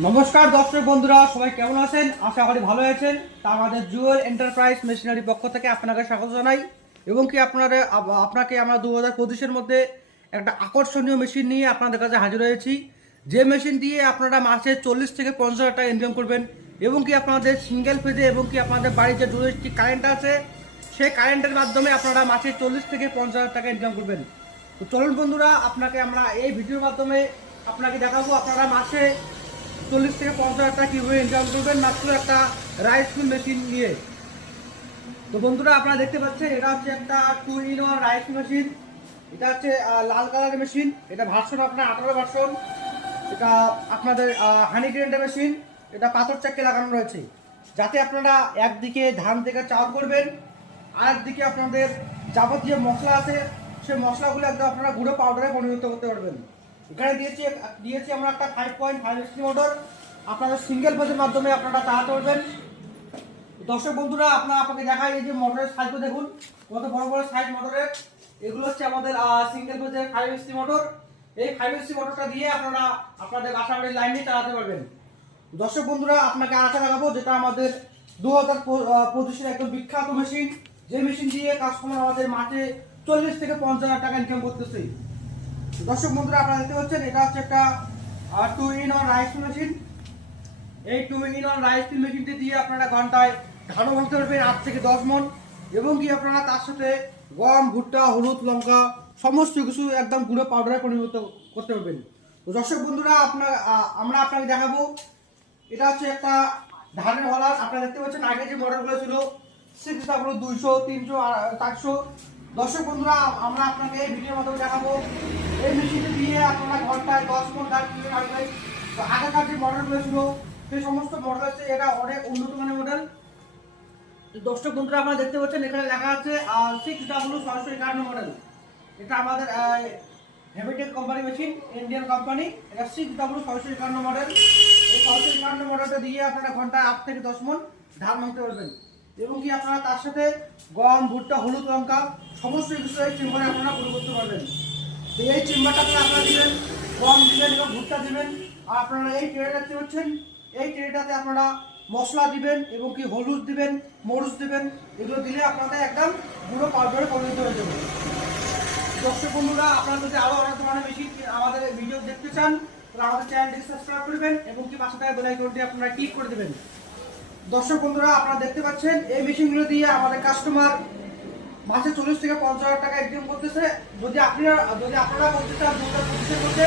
নমস্কার দর্শক বন্ধুরা, সবাই কেমন আছেন? আশা করি ভালো আছেন। তা আমাদের জুয়েল এন্টারপ্রাইজ মেশিনারি পক্ষ থেকে আপনাকে স্বাগত জানাই এবং কি আপনাকে আমরা 2025-এর মধ্যে একটা আকর্ষণীয় মেশিন নিয়ে আপনাদের কাছে হাজির হয়েছি। যে মেশিন দিয়ে আপনারা মাসে 40 থেকে 50 হাজার টাকা ইনকাম করবেন এবং কি আপনাদের সিঙ্গেল ফেজে এবং কি আপনাদের বাড়ির যে ডোমেস্টিক কারেন্ট আছে সেই কারেন্টের মাধ্যমে আপনারা মাসে 40 থেকে 50 হাজার টাকা ইনকাম করবেন। তো চলুন বন্ধুরা, আপনাকে আমরা এই ভিডিওর মাধ্যমে আপনাকে দেখাবো আপনারা মাসে 40 থেকে 50 হাজার টাকা কীভাবে ইনকাম করবেন মাত্র একটা রাইস মিল মেশিন নিয়ে। তো বন্ধুরা, আপনারা দেখতে পাচ্ছেন এটা হচ্ছে একটা 2-in-1 রাইস মেশিন। এটা হচ্ছে লাল কালারের মেশিন। এটা ভার্সন আপনার 18 ভার্সন। এটা আপনাদের হানি গ্রাইন্ডার মেশিন। এটা পাথর চাকরি লাগানো রয়েছে যাতে আপনারা একদিকে ধান থেকে চাল করবেন আর একদিকে আপনাদের যাবতীয় মশলা আছে সেই মশলাগুলো একদম আপনারা গুঁড়ো পাউডারে পরিণত করতে পারবেন। এখানে দিয়েছি আমরা একটা 5.5 HP মোটর। আপনারা সিঙ্গেল ফেজের মাধ্যমে আপনারা চালাতে পারবেন। দর্শক বন্ধুরা, আপনাকে দেখাই, এই যে মোটরের সাইজও দেখুন কত বড় বড় সাইজ মোটরের। এগুলো হচ্ছে আমাদের সিঙ্গেল ফেজের 5 HP মোটর। এই 5 HP মোটরটা দিয়ে আপনারা আপনাদের বাসা বাড়ির লাইন দিয়ে চালাতে পারবেন। দর্শক বন্ধুরা, আপনাকে আশা দেখাবো যেটা আমাদের 2025-এর একদম বিখ্যাত মেশিন, যে মেশিন দিয়ে কাস্টমার আমাদের মাসে 40 থেকে 50 হাজার টাকা ইনকাম করতেছে। দর্শক বন্ধুরা, আপনারা দেখতে পাচ্ছেন এটা হচ্ছে একটা 2-in-1 রাইস মিল মেশিন। এই 2-in-1 রাইস মিল মেশিনটি দিয়ে আপনারা ঘন্টায় ধানও ভাঙতে পারবেন 8 থেকে 10 মণ এবং কি আপনারা তার সাথে গম, ভুট্টা, হলুদ, লঙ্কা সমস্ত কিছু একদম গুঁড়ো পাউডারে পরিণত করতে পারবেন। তো দর্শক বন্ধুরা, আমরা আপনাকে দেখাবো এটা হচ্ছে একটা ধানের হলার। আপনারা দেখতে পাচ্ছেন আগে যে মডেলগুলো ছিল 6W, 200, 300, 400। দর্শক বন্ধুরা, আমরা আপনাকে এই ভিডিওর মাধ্যমে দেখাবো এই মেশিনটি দিয়ে আপনারা ঘন্টায় 10 মণ ধান কিনে রাখবেন। তো আগেকার যে মডেলগুলো ছিল সেই সমস্ত মডেল আছে, এটা অনেক উন্নত মানের মডেল। দর্শক বন্ধুরা, আপনারা দেখতে পাচ্ছেন এখানে লেখা আছে 6W651 মডেল। এটা আমাদের হেভিটেক কোম্পানি মেশিন, ইন্ডিয়ান কোম্পানি। এটা 6W651 মডেল। এই 651 মডেলটা দিয়ে আপনারা ঘন্টায় 8 থেকে 10 মণ ধান ভাঙতে পারবেন এবং কি আপনারা তার সাথে গম, ভুট্টা, হলুদ, লঙ্কা সমস্ত কিছু এই চেম্বারে আপনারা পুরো করতে পারবেন। তো এই চেম্বারটাতে আপনারা দিবেন গম দিবেন এবং ভুট্টা দিবেন। আর আপনারা এই ট্রেটা দেখতে পাচ্ছেন, এই ট্রেটাতে আপনারা মশলা দিবেন এবং কি হলুদ দিবেন, মরিচ দিবেন। এগুলো দিলে আপনাদের একদম গুঁড়ো পাউডারে পরিণত হয়ে যাবে। দর্শক বন্ধুরা, আপনারা যদি আরো অনেক ধরনের মেশিন আমাদের ভিডিও দেখতে চান তাহলে আমাদের চ্যানেলটিকে সাবস্ক্রাইব করবেন এবং কি পাশে থাকা বেল আইকনটি আপনারা ক্লিক করে দেবেন। দর্শক বন্ধুরা, আপনারা দেখতে পাচ্ছেন এই মেশিনগুলো দিয়ে আমাদের কাস্টমার মাসে 40 থেকে 50 হাজার টাকা ইনকাম করতেছে। যদি আপনারা বলতে চান 2025-এর মধ্যে